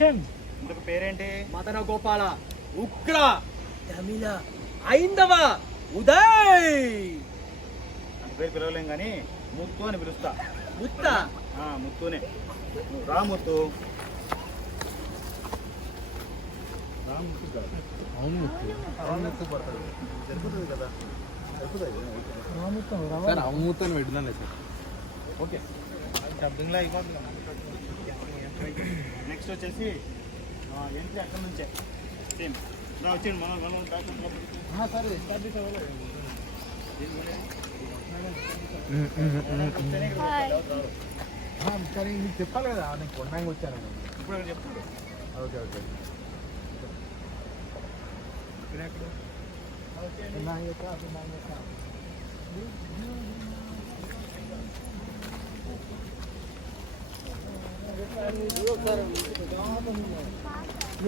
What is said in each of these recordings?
Action. ఇంతకు పేరేంటి? మదన గోపాల, ఉగ్ర, తమిళ, ఐందవ, ఉదయ్. అంత పేరు పిలవలేం కానీ ముత్తు అని పిలుస్తా. ముత్త? ముత్తునే. రా ముత్తు. సరిపోతుంది కదా? రాముతో పెట్టుదాం సార్. ఓకే, శబ్దంలో అయిపోతుంది. నెక్స్ట్ వచ్చేసి ఎంట్రీ అక్కడ నుంచే సేమ్ వచ్చేయండి. మనం సరే ఎస్టాబ్లిష్ అవ్వాలి. సరే మీకు చెప్పాలి కదా, నేను కొన్నాక వచ్చాను ఇప్పుడు అక్కడ చెప్తాడు. Okay okay.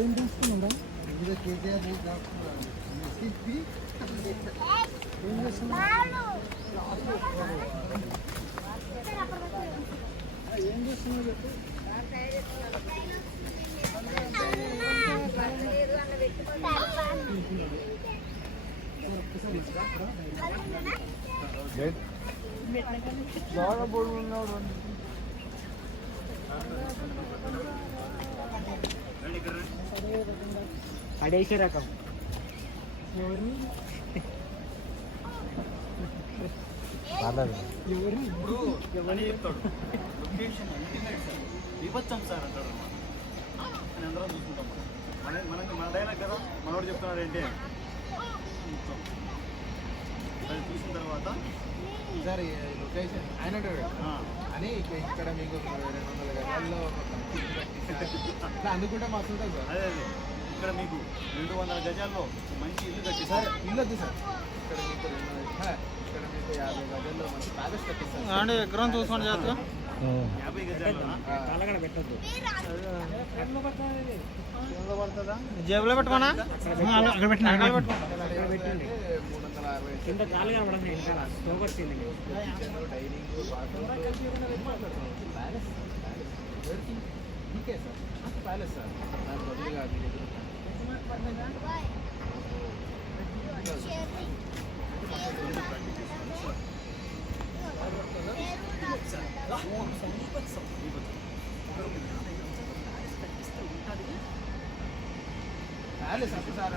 ఏం తీసుకున్నా కేసీఆర్ ఏం చేస్తున్నా ఏం చేస్తున్నా చెప్పు. బాగా బోర్డు ఉన్నాడు. అడేసే రకం. ఎవరిని ఎవరిని చెప్తాడు లొకేషన్ విభత్సం సార్ అంటాడు అన్నమాట. అని అందరం చూసుకుంటాం. మన డైలాగ్ కదా, మనోడు చెప్తున్నాడు ఏంటి అది చూసిన తర్వాత సార్ లొకేషన్ ఆయన అని ఇక్కడ మీకు 200 గజాల్లో అందుకుంటే మాకు ఉంటుంది సార్. అదే అదే ఇక్కడ మీకు 200 గజాల్లో మంచి ఇల్లు కట్టి సార్. ఇల్లు వద్దు సార్, ఇక్కడ మీకు ఇక్కడ మీకు 50 గజాల్లో మంచి ప్యాలెస్ కట్టిస్తారు. ఎకరం చూసుకోండి జాతర. 50 గజాల్లో కలగడ పెట్టద్దు. పడుతుందా? జేబులో పెట్టుకోనా? అక్కడ పెట్టండి. 360 కింద కాలు కనబడదు. ఇంకా తోగొచ్చింది. Dining palace sir. నాకు బదులుగా ప్యాలెస్ అంటే సార్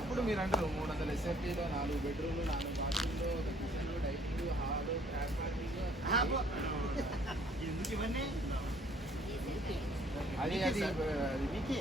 ఇప్పుడు మీరు అంటారు 300 SFTలో 4 బెడ్రూమ్లు, 4 బాత్రూమ్లు, kitchen, dining hall, crack parking. ఎందుకు ఇవన్నీ? అది మీకే